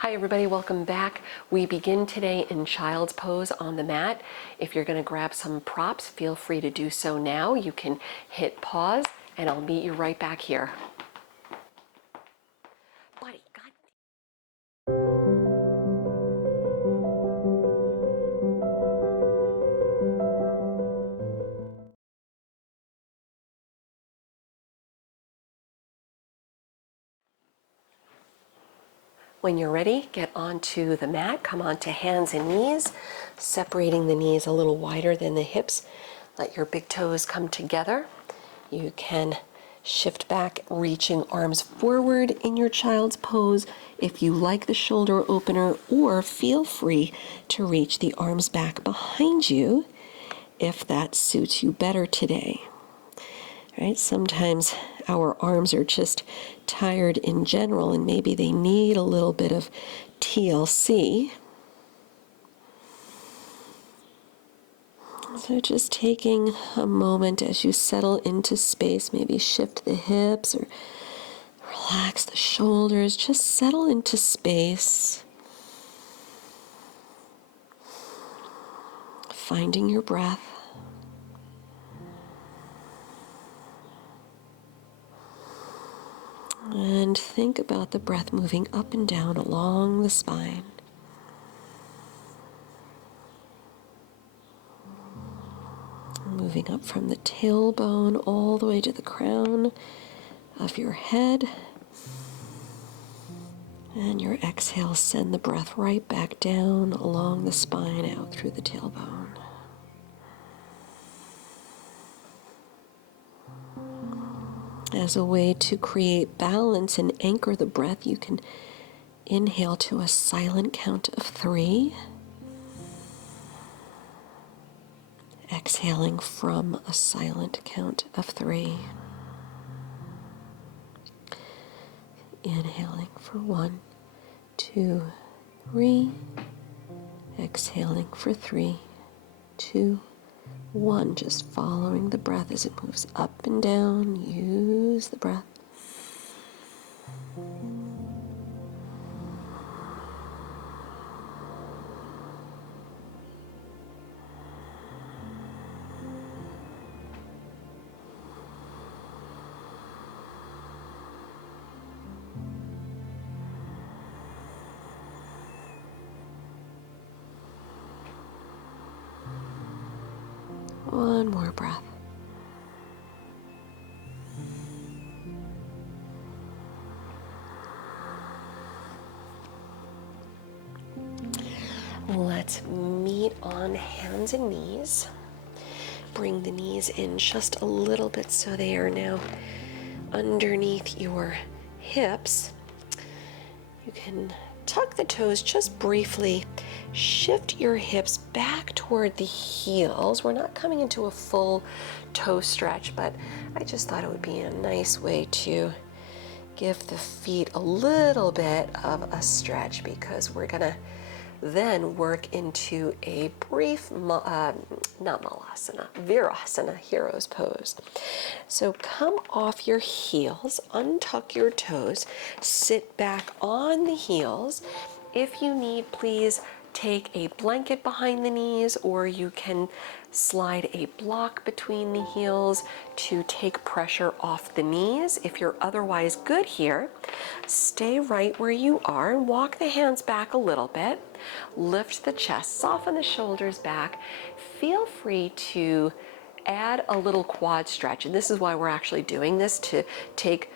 Hi everybody, welcome back. We begin today in child's pose on the mat. If you're going to grab some props, feel free to do so now. You can hit pause and I'll meet you right back here. Buddy, God. When you're ready, get onto the mat, come onto hands and knees, separating the knees a little wider than the hips. Let your big toes come together. You can shift back, reaching arms forward in your child's pose if you like the shoulder opener, or feel free to reach the arms back behind you if that suits you better today. Right? Sometimes our arms are just tired in general and maybe they need a little bit of TLC. So just taking a moment as you settle into space, maybe shift the hips or relax the shoulders, just settle into space. Finding your breath. And think about the breath moving up and down along the spine. Moving up from the tailbone all the way to the crown of your head. And your exhale, send the breath right back down along the spine, out through the tailbone. As a way to create balance and anchor the breath, you can inhale to a silent count of 3. Exhaling from a silent count of 3. Inhaling for 1, 2, 3. Exhaling for 3, 2, 1. Just following the breath as it moves up and down. Use the breath. One more breath. Let's meet on hands and knees. Bring the knees in just a little bit so they are now underneath your hips. You can tuck the toes just briefly. Shift your hips back toward the heels. We're not coming into a full toe stretch, but I just thought it would be a nice way to give the feet a little bit of a stretch, because we're gonna then work into a brief, not malasana, virasana, hero's pose. So come off your heels, untuck your toes, sit back on the heels. If you need, please take a blanket behind the knees, or you can slide a block between the heels to take pressure off the knees. If you're otherwise good here, stay right where you are and walk the hands back a little bit. Lift the chest, soften the shoulders back. Feel free to add a little quad stretch, and this is why we're actually doing this, to take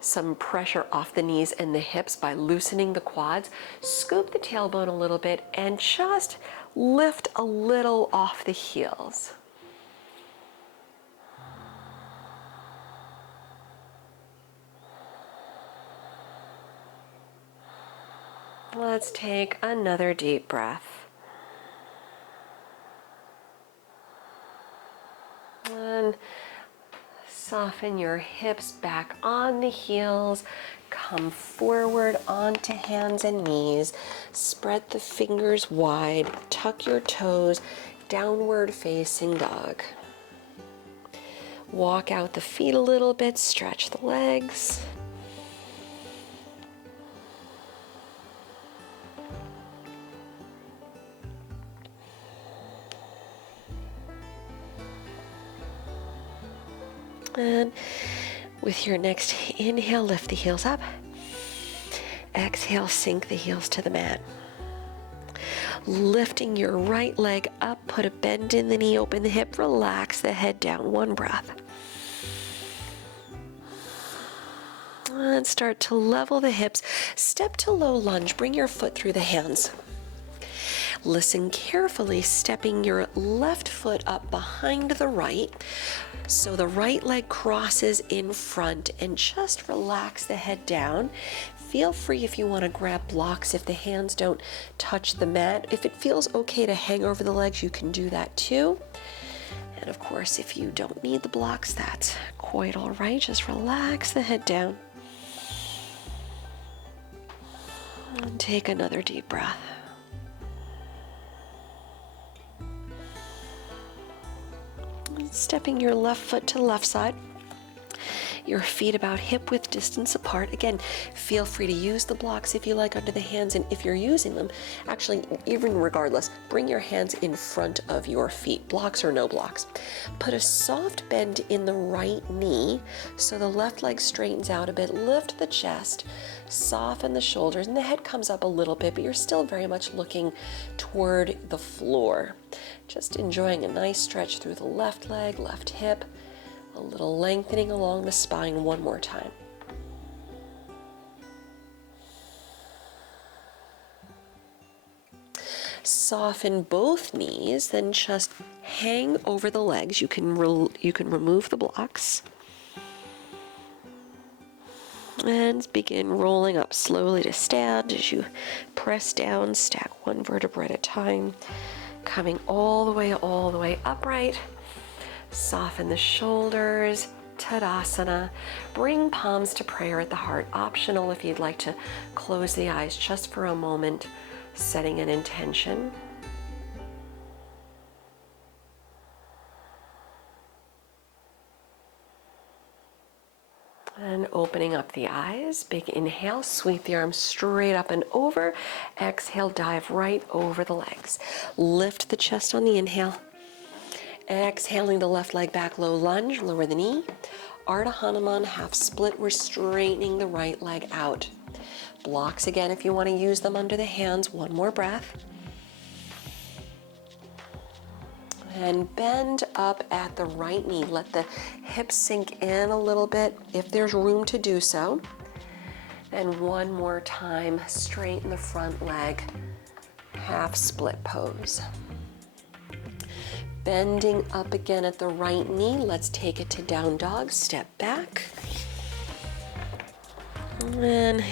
some pressure off the knees and the hips by loosening the quads. Scoop the tailbone a little bit and just lift a little off the heels. Let's take another deep breath. And soften your hips back on the heels. Come forward onto hands and knees. Spread the fingers wide. Tuck your toes. Downward facing dog. Walk out the feet a little bit. Stretch the legs. And with your next inhale, lift the heels up. Exhale, sink the heels to the mat. Lifting your right leg up, put a bend in the knee, open the hip, relax the head down. One breath. And start to level the hips. Step to low lunge. Bring your foot through the hands. Listen carefully, stepping your left foot up behind the right. So the right leg crosses in front, and just relax the head down. Feel free if you want to grab blocks if the hands don't touch the mat. If it feels okay to hang over the legs, you can do that too. And of course, if you don't need the blocks, that's quite all right. Just relax the head down. And take another deep breath. Stepping your left foot to the left side. Your feet about hip width distance apart. Again, feel free to use the blocks if you like under the hands, and if you're using them, actually, even regardless, bring your hands in front of your feet, blocks or no blocks. Put a soft bend in the right knee so the left leg straightens out a bit. Lift the chest, soften the shoulders, and the head comes up a little bit, but you're still very much looking toward the floor. Just enjoying a nice stretch through the left leg, left hip. A little lengthening along the spine one more time. Soften both knees, then just hang over the legs. You can remove the blocks. And begin rolling up slowly to stand as you press down, stack one vertebra at a time, coming all the way upright. Soften the shoulders, Tadasana. Bring palms to prayer at the heart. Optional if you'd like to close the eyes just for a moment, setting an intention. And opening up the eyes, big inhale, sweep the arms straight up and over. Exhale, dive right over the legs. Lift the chest on the inhale. Exhaling the left leg back, low lunge, lower the knee. Ardha Hanuman, half split, we're straightening the right leg out. Blocks again if you want to use them under the hands. One more breath. And bend up at the right knee. Let the hips sink in a little bit if there's room to do so. And one more time, straighten the front leg, half split pose. Bending up again at the right knee. Let's take it to down dog. Step back. And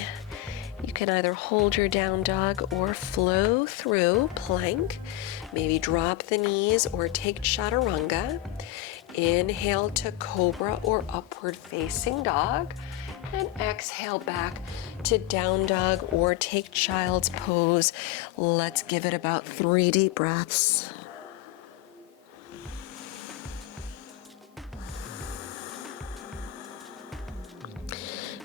you can either hold your down dog or flow through plank. Maybe drop the knees or take chaturanga. Inhale to cobra or upward facing dog. And exhale back to down dog or take child's pose. Let's give it about 3 deep breaths.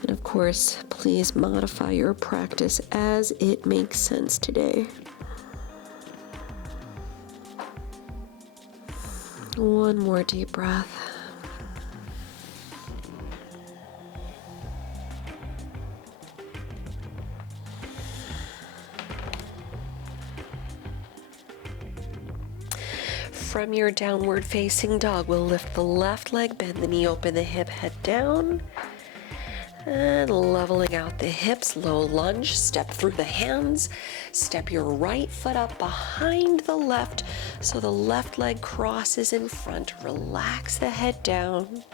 And of course, please modify your practice as it makes sense today. One more deep breath. From your downward facing dog, we'll lift the left leg, bend the knee, open the hip, head down. And leveling out the hips, low lunge, step through the hands. Step your right foot up behind the left so the left leg crosses in front. Relax the head down.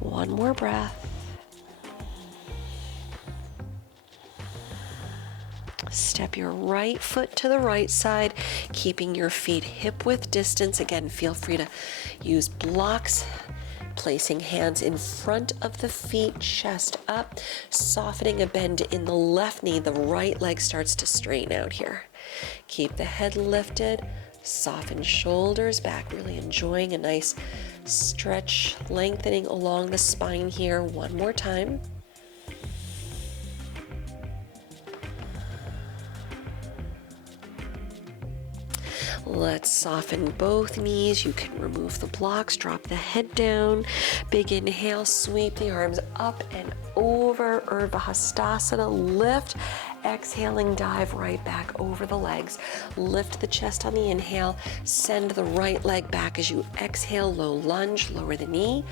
One more breath. Step your right foot to the right side, keeping your feet hip width distance. Again, feel free to use blocks. Placing hands in front of the feet, chest up, softening a bend in the left knee. The right leg starts to straighten out here. Keep the head lifted, soften shoulders back, really enjoying a nice stretch, lengthening along the spine here. One more time. Let's soften both knees. You can remove the blocks, drop the head down. Big inhale, sweep the arms up and over, Urdhva Hastasana, lift. Exhaling, dive right back over the legs. Lift the chest on the inhale, send the right leg back as you exhale, low lunge, lower the knee.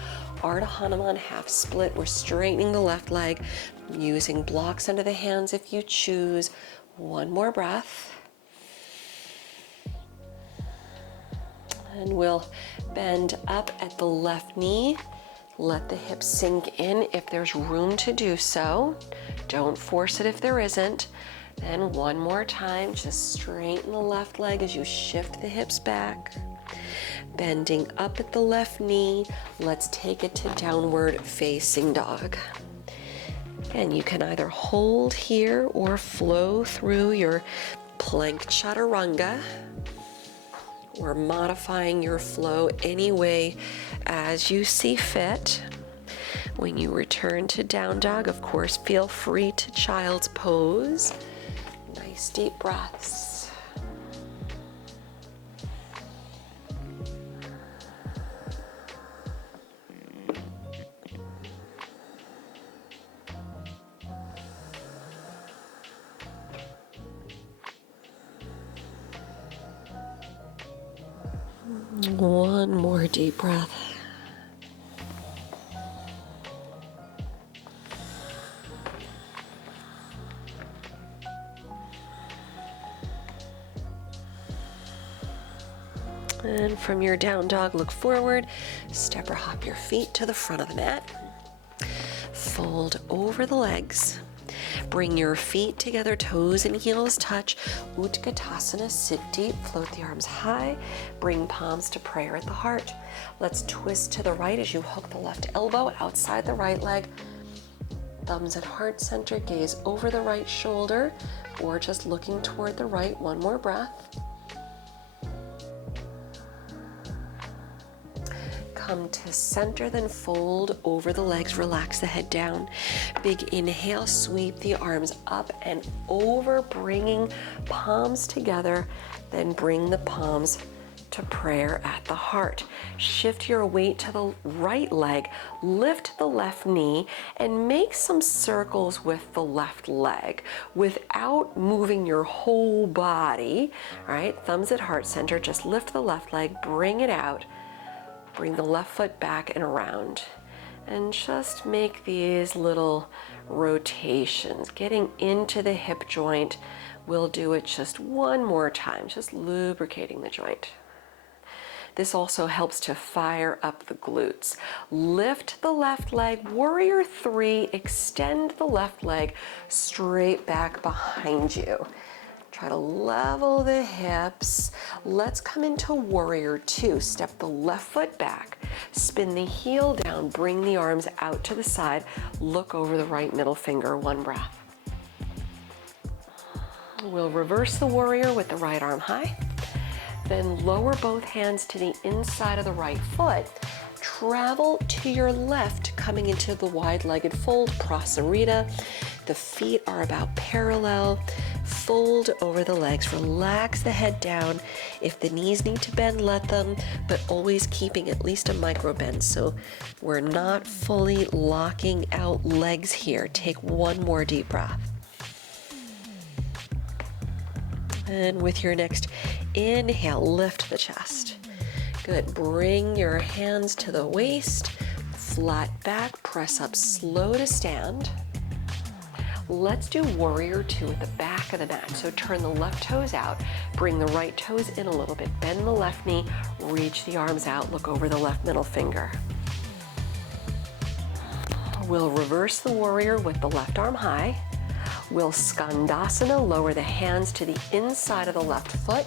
Ardha Hanuman, half split. We're straightening the left leg, using blocks under the hands if you choose. One more breath. And we'll bend up at the left knee. Let the hips sink in if there's room to do so. Don't force it if there isn't. Then one more time, just straighten the left leg as you shift the hips back. Bending up at the left knee. Let's take it to downward facing dog. And you can either hold here or flow through your plank chaturanga. We're modifying your flow any way as you see fit. When you return to down dog, of course, feel free to child's pose. Nice deep breaths. One more deep breath. And from your down dog, look forward. Step or hop your feet to the front of the mat. Fold over the legs. Bring your feet together, toes and heels touch. Utkatasana, sit deep, float the arms high. Bring palms to prayer at the heart. Let's twist to the right as you hook the left elbow outside the right leg. Thumbs at heart center, gaze over the right shoulder, or just looking toward the right. One more breath. Come to center, then fold over the legs, relax the head down. Big inhale, sweep the arms up and over, bringing palms together, then bring the palms to prayer at the heart. Shift your weight to the right leg, lift the left knee, and make some circles with the left leg without moving your whole body. All right, thumbs at heart center, just lift the left leg, bring it out. Bring the left foot back and around. And just make these little rotations, getting into the hip joint. We'll do it just one more time, just lubricating the joint. This also helps to fire up the glutes. Lift the left leg, warrior three, extend the left leg straight back behind you. Try to level the hips. Let's come into warrior two. Step the left foot back, spin the heel down, bring the arms out to the side, look over the right middle finger, one breath. We'll reverse the warrior with the right arm high, then lower both hands to the inside of the right foot. Travel to your left, coming into the wide-legged fold, prasarita. The feet are about parallel. Fold over the legs, relax the head down. If the knees need to bend, let them, but always keeping at least a micro bend so we're not fully locking out legs here. Take one more deep breath. And with your next inhale, lift the chest. Good, bring your hands to the waist, flat back, press up, slow to stand. Let's do warrior two at the back of the mat. So turn the left toes out, bring the right toes in a little bit, bend the left knee, reach the arms out, look over the left middle finger. We'll reverse the warrior with the left arm high. We'll skandasana, lower the hands to the inside of the left foot.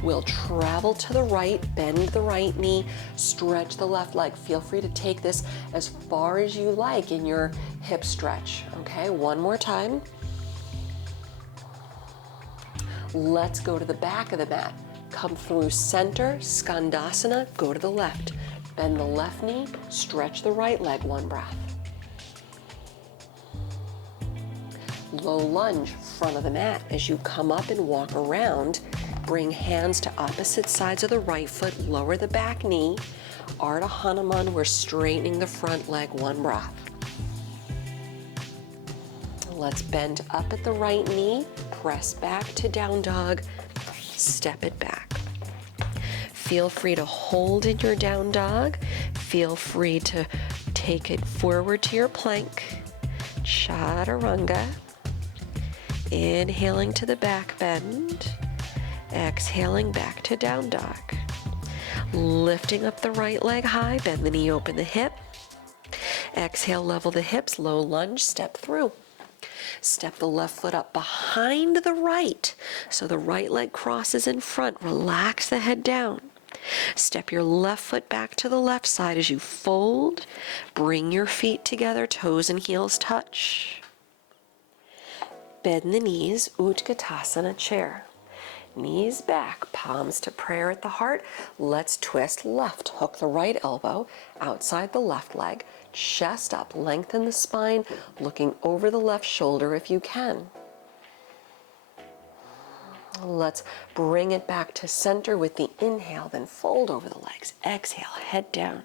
We'll travel to the right, bend the right knee, stretch the left leg. Feel free to take this as far as you like in your hip stretch. Okay, one more time. Let's go to the back of the mat. Come through center, skandasana, go to the left. Bend the left knee, stretch the right leg, one breath. Low lunge, front of the mat. As you come up and walk around, Bring hands to opposite sides of the right foot, lower the back knee. Ardha Hanuman, we're straightening the front leg, one breath. Let's bend up at the right knee, press back to down dog, step it back. Feel free to hold in your down dog. Feel free to take it forward to your plank. Chaturanga. Inhaling to the back bend. Exhaling back to down dog. Lifting up the right leg high, bend the knee, open the hip. Exhale, level the hips, low lunge, step through. Step the left foot up behind the right, so the right leg crosses in front. Relax the head down. Step your left foot back to the left side as you fold. Bring your feet together, toes and heels touch. Bend the knees, Utkatasana chair. Knees back, palms to prayer at the heart. Let's twist left. Hook the right elbow outside the left leg. Chest up, lengthen the spine, looking over the left shoulder if you can. Let's bring it back to center with the inhale, then fold over the legs. Exhale, head down.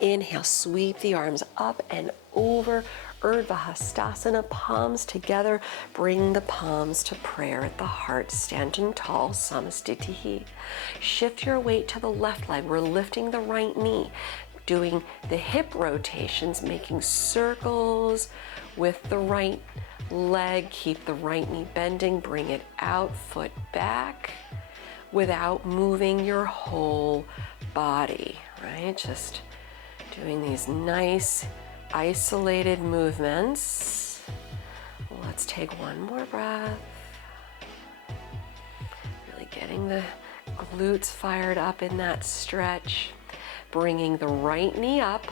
Inhale, sweep the arms up and over. Urdhva Hastasana, palms together. Bring the palms to prayer at the heart, standing tall, Samastitihi. Shift your weight to the left leg. We're lifting the right knee, doing the hip rotations, making circles with the right leg. Keep the right knee bending, bring it out, foot back, without moving your whole body, right? Just doing these nice isolated movements. Let's take one more breath. Really getting the glutes fired up in that stretch. Bringing the right knee up,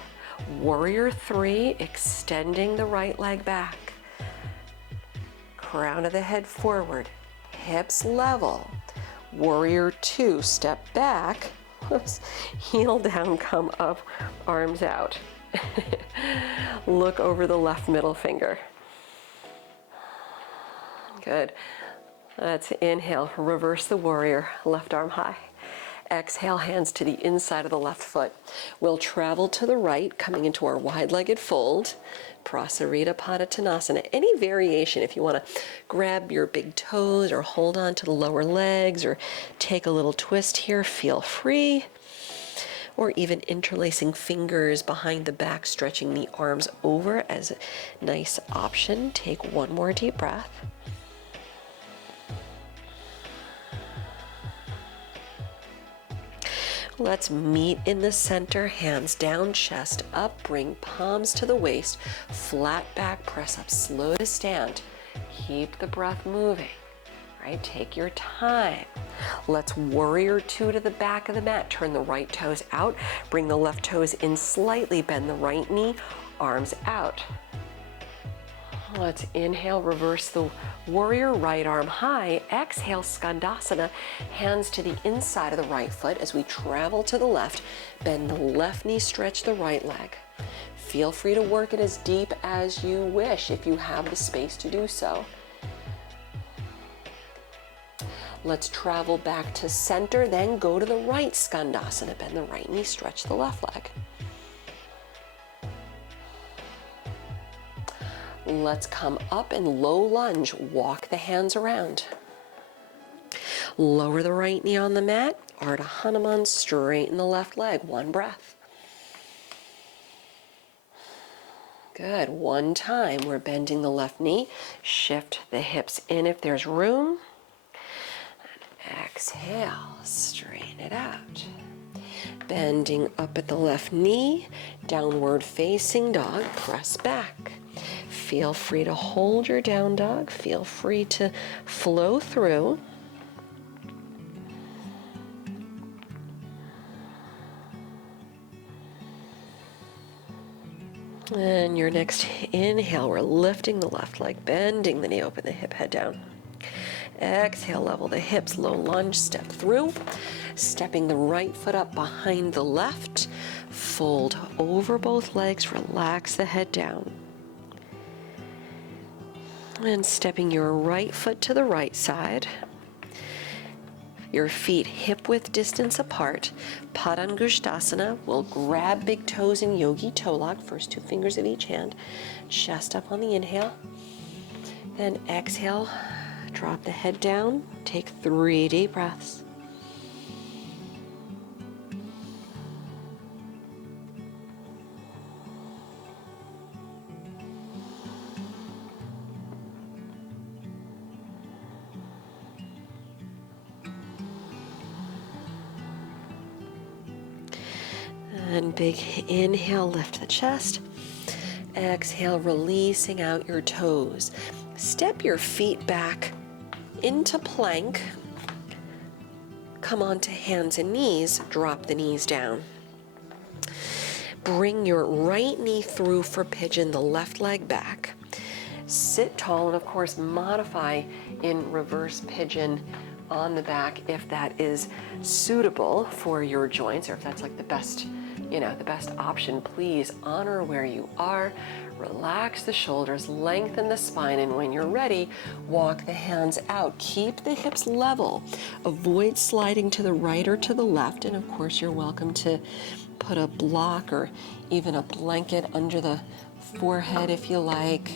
warrior three, extending the right leg back. Crown of the head forward, hips level. Warrior two, step back. Whoops. Heel down, come up, arms out. Look over the left middle finger. Good. Let's inhale, reverse the warrior, left arm high. Exhale, hands to the inside of the left foot. We'll travel to the right, coming into our wide-legged fold. Prasarita Padottanasana. Any variation, if you want to grab your big toes or hold on to the lower legs or take a little twist here, feel free. Or even interlacing fingers behind the back, stretching the arms over as a nice option. Take one more deep breath. Let's meet in the center, hands down, chest up, bring palms to the waist, flat back, press up, slow to stand. Keep the breath moving, right? Take your time. Let's warrior two to the back of the mat. Turn the right toes out, bring the left toes in slightly, bend the right knee, arms out. Let's inhale, reverse the warrior, right arm high. Exhale, Skandasana, hands to the inside of the right foot as we travel to the left. Bend the left knee, stretch the right leg. Feel free to work it as deep as you wish if you have the space to do so. Let's travel back to center, then go to the right Skandasana. Bend the right knee, stretch the left leg. Let's come up in low lunge. Walk the hands around. Lower the right knee on the mat. Ardha Hanuman, straighten the left leg. One breath. Good. One time. We're bending the left knee. Shift the hips in if there's room. And exhale. Straighten it out. Bending up at the left knee. Downward facing dog. Press back. Feel free to hold your down dog. Feel free to flow through. And your next inhale, we're lifting the left leg, bending the knee, open the hip, head down. Exhale, level the hips, low lunge, step through. Stepping the right foot up behind the left. Fold over both legs, relax the head down. And stepping your right foot to the right side. Your feet hip-width distance apart. Padangusthasana. We'll grab big toes in yogi toe lock, first 2 fingers of each hand. Chest up on the inhale. Then exhale, drop the head down. Take 3 deep breaths. And big inhale, lift the chest. Exhale, releasing out your toes. Step your feet back into plank. Come onto hands and knees, drop the knees down. Bring your right knee through for pigeon, the left leg back. Sit tall, and of course modify in reverse pigeon on the back if that is suitable for your joints, or if that's like the best option. Please honor where you are. Relax the shoulders, lengthen the spine, and when you're ready, walk the hands out. Keep the hips level. Avoid sliding to the right or to the left, and of course you're welcome to put a block or even a blanket under the forehead if you like.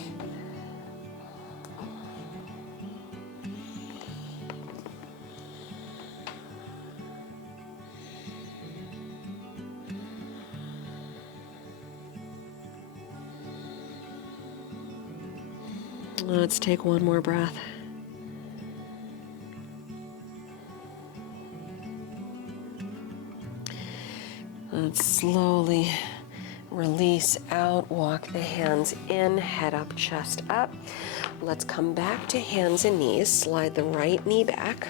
Let's take one more breath. Let's slowly release out, walk the hands in, head up, chest up. Let's come back to hands and knees, slide the right knee back.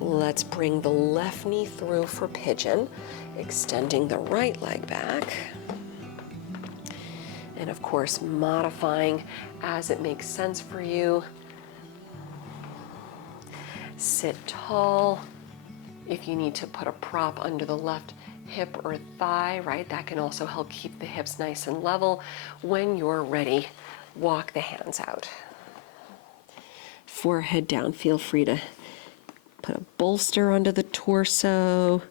Let's bring the left knee through for pigeon, extending the right leg back. And of course, modifying as it makes sense for you. Sit tall. If you need to put a prop under the left hip or thigh, right, that can also help keep the hips nice and level. When you're ready, walk the hands out. Forehead down. Feel free to put a bolster under the torso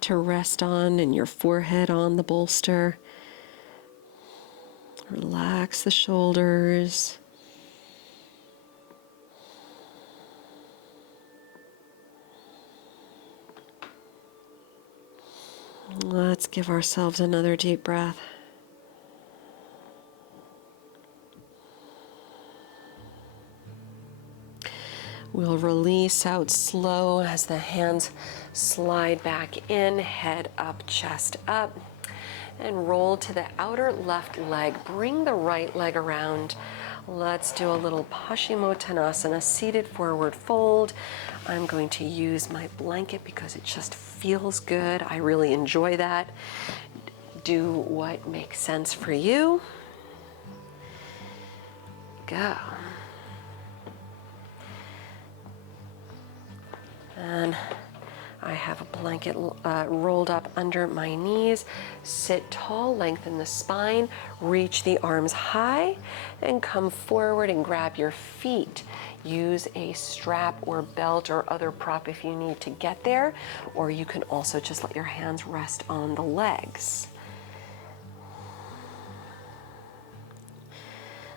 to rest on, and your forehead on the bolster. Relax the shoulders. Let's give ourselves another deep breath. We'll release out slow as the hands slide back in, head up, chest up. And roll to the outer left leg. Bring the right leg around. Let's do a little Pashimotanasana, seated forward fold. I'm going to use my blanket because it just feels good. I really enjoy that. Do what makes sense for you. Go. And I have a blanket rolled up under my knees. Sit tall, lengthen the spine, reach the arms high, and come forward and grab your feet. Use a strap or belt or other prop if you need to get there, or you can also just let your hands rest on the legs.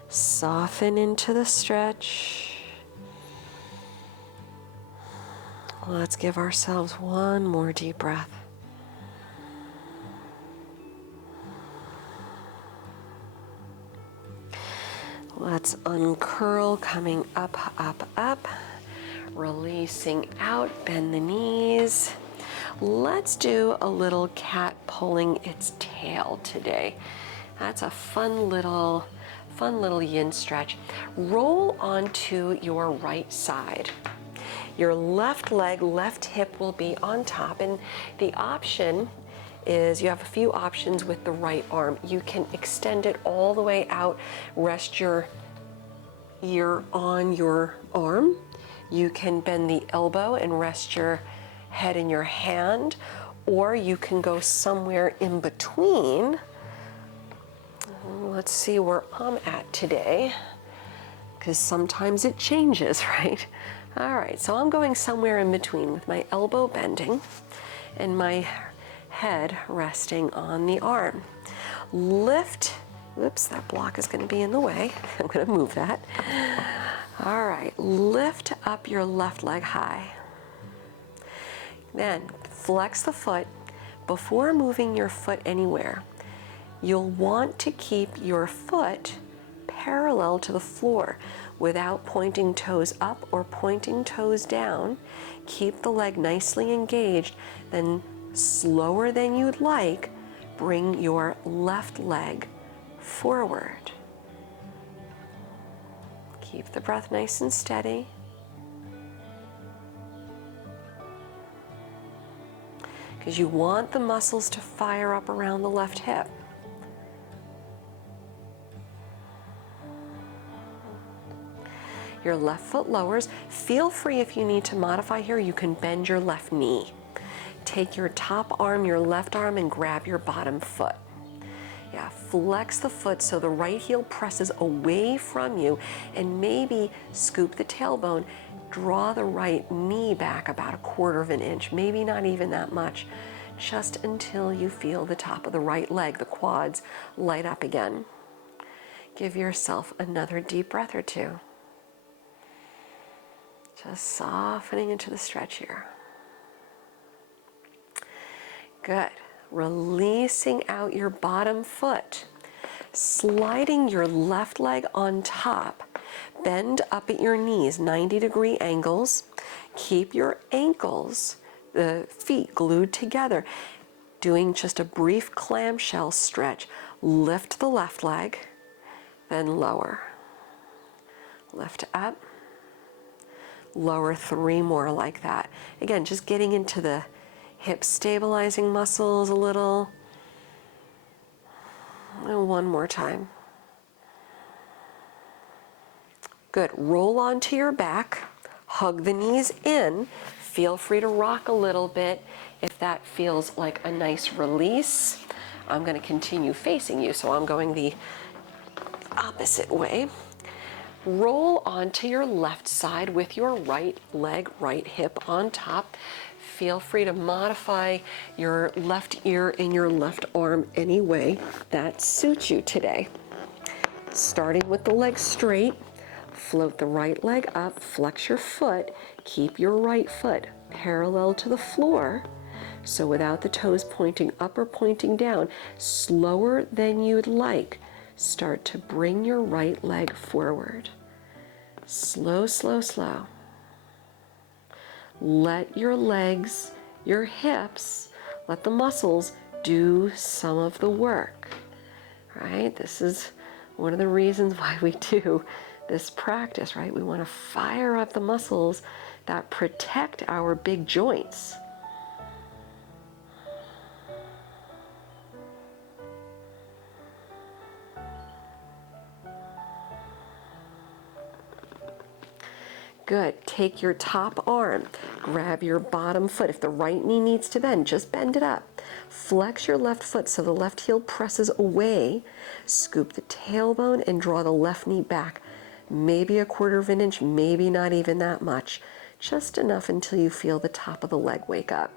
Soften into the stretch. Let's give ourselves one more deep breath. Let's uncurl, coming up, up, up. Releasing out, bend the knees. Let's do a little cat pulling its tail today. That's a fun little yin stretch. Roll onto your right side. Your left leg, left hip will be on top, and the option is you have a few options with the right arm. You can extend it all the way out, rest your ear on your arm. You can bend the elbow and rest your head in your hand, or you can go somewhere in between. Let's see where I'm at today, because sometimes it changes, right? All right, so I'm going somewhere in between with my elbow bending and my head resting on the arm. Lift, whoops, that block is going to be in the way. I'm going to move that. All right, lift up your left leg high. Then flex the foot. Before moving your foot anywhere, you'll want to keep your foot parallel to the floor without pointing toes up or pointing toes down. Keep the leg nicely engaged. Then slower than you'd like, bring your left leg forward. Keep the breath nice and steady. Because you want the muscles to fire up around the left hip. Your left foot lowers. Feel free if you need to modify here, you can bend your left knee. Take your top arm, your left arm, and grab your bottom foot. Yeah, flex the foot so the right heel presses away from you, and maybe scoop the tailbone. Draw the right knee back about 1/4 of an inch, maybe not even that much, just until you feel the top of the right leg, the quads, light up again. Give yourself another deep breath or two. Just softening into the stretch here. Good. Releasing out your bottom foot. Sliding your left leg on top. Bend up at your knees, 90-degree angles. Keep your ankles, the feet glued together. Doing just a brief clamshell stretch. Lift the left leg, then lower. Lift up. Lower 3 more like that. Again, just getting into the hip stabilizing muscles a little. And 1 more time. Good. Roll onto your back. Hug the knees in. Feel free to rock a little bit if that feels like a nice release. I'm going to continue facing you, so I'm going the opposite way. Roll onto your left side with your right leg, right hip on top. Feel free to modify your left ear and your left arm any way that suits you today. Starting with the leg straight, float the right leg up, flex your foot, keep your right foot parallel to the floor. So without the toes pointing up or pointing down, slower than you'd like, start to bring your right leg forward. Slow, slow, slow. Let your legs, your hips, let the muscles do some of the work, right? This is one of the reasons why we do this practice, right? We want to fire up the muscles that protect our big joints. Good. Take your top arm, grab your bottom foot. If the right knee needs to bend, just bend it up. Flex your left foot so the left heel presses away. Scoop the tailbone and draw the left knee back. Maybe 1/4 of an inch, maybe not even that much. Just enough until you feel the top of the leg wake up.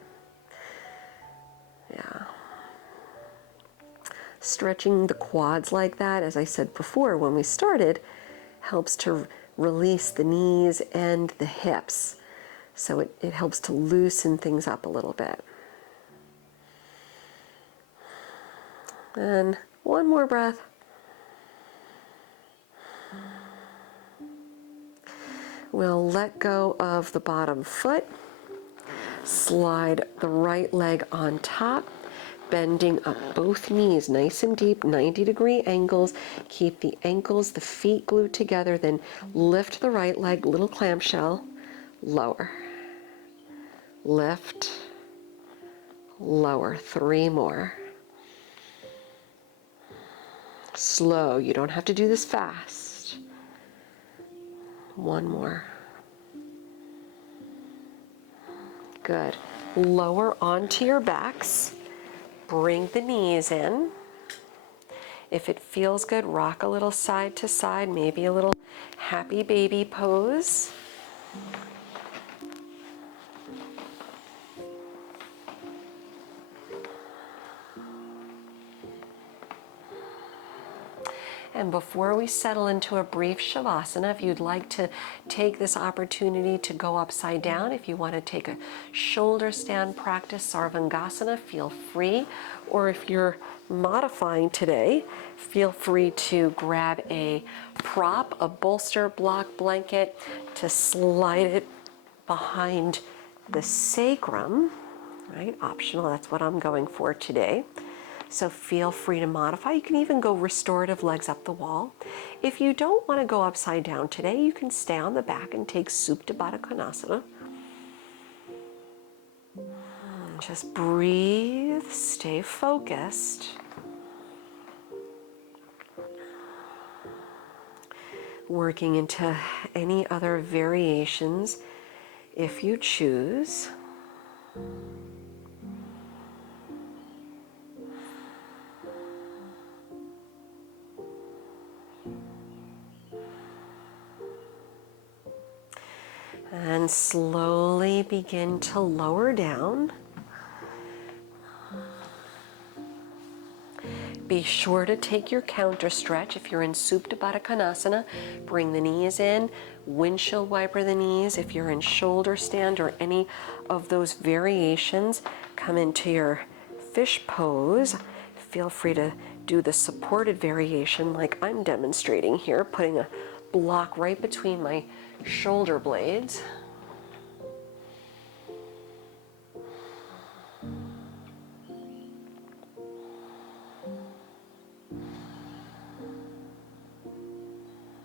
Yeah. Stretching the quads like that, as I said before when we started, helps to release the knees and the hips. So it helps to loosen things up a little bit. And 1 more breath. We'll let go of the bottom foot. Slide the right leg on top, bending up both knees nice and deep, 90-degree angles. Keep the ankles, the feet glued together, then lift the right leg, little clamshell, lower. Lift, lower, 3 more. Slow, you don't have to do this fast. 1 more. Good. Lower onto your backs. Bring the knees in. If it feels good, rock a little side to side, maybe a little happy baby pose. And before we settle into a brief Shavasana, if you'd like to take this opportunity to go upside down, if you want to take a shoulder stand practice, Sarvangasana, feel free. Or if you're modifying today, feel free to grab a prop, a bolster, block, blanket, to slide it behind the sacrum, right? Optional, that's what I'm going for today. So feel free to modify. You can even go restorative legs up the wall. If you don't want to go upside down today, you can stay on the back and take Supta Baddha Konasana. Just breathe, stay focused. Working into any other variations if you choose. And slowly begin to lower down. Be sure to take your counter stretch. If you're in Supta Baddha Konasana, bring the knees in, windshield wiper the knees. If you're in shoulder stand or any of those variations, come into your fish pose. Feel free to do the supported variation like I'm demonstrating here, putting a block right between my shoulder blades.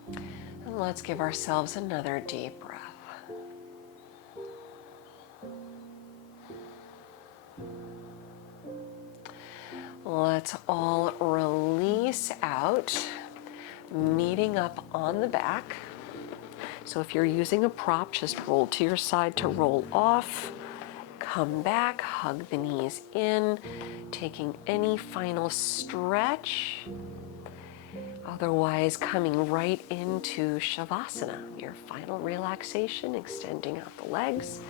And let's give ourselves another deep breath. Let's all release out, meeting up on the back. So if you're using a prop, just roll to your side to roll off. Come back, hug the knees in, taking any final stretch. Otherwise, coming right into Shavasana, your final relaxation, extending out the legs.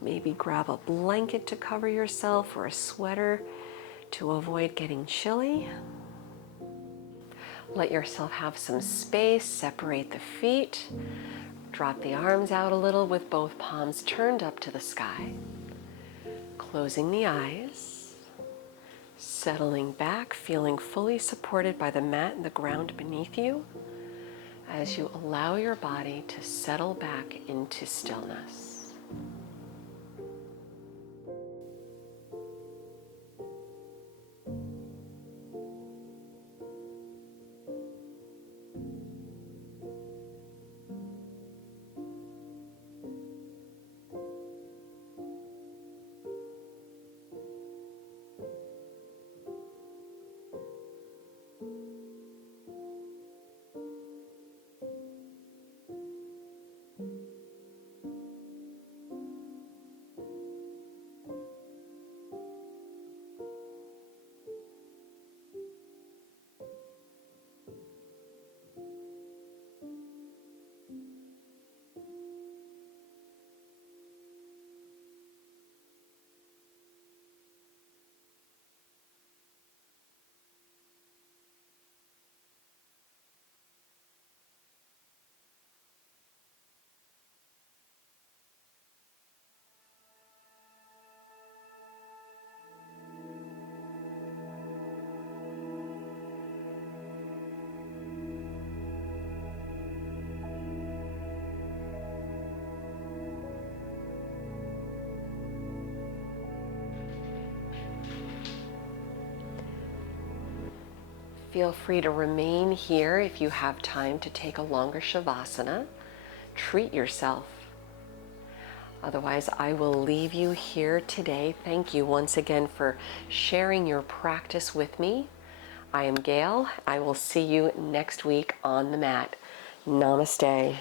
Maybe grab a blanket to cover yourself or a sweater to avoid getting chilly. Let yourself have some space, separate the feet. Drop the arms out a little with both palms turned up to the sky. Closing the eyes, settling back, feeling fully supported by the mat and the ground beneath you as you allow your body to settle back into stillness. Feel free to remain here if you have time to take a longer Shavasana. Treat yourself. Otherwise, I will leave you here today. Thank you once again for sharing your practice with me. I am Gail. I will see you next week on the mat. Namaste.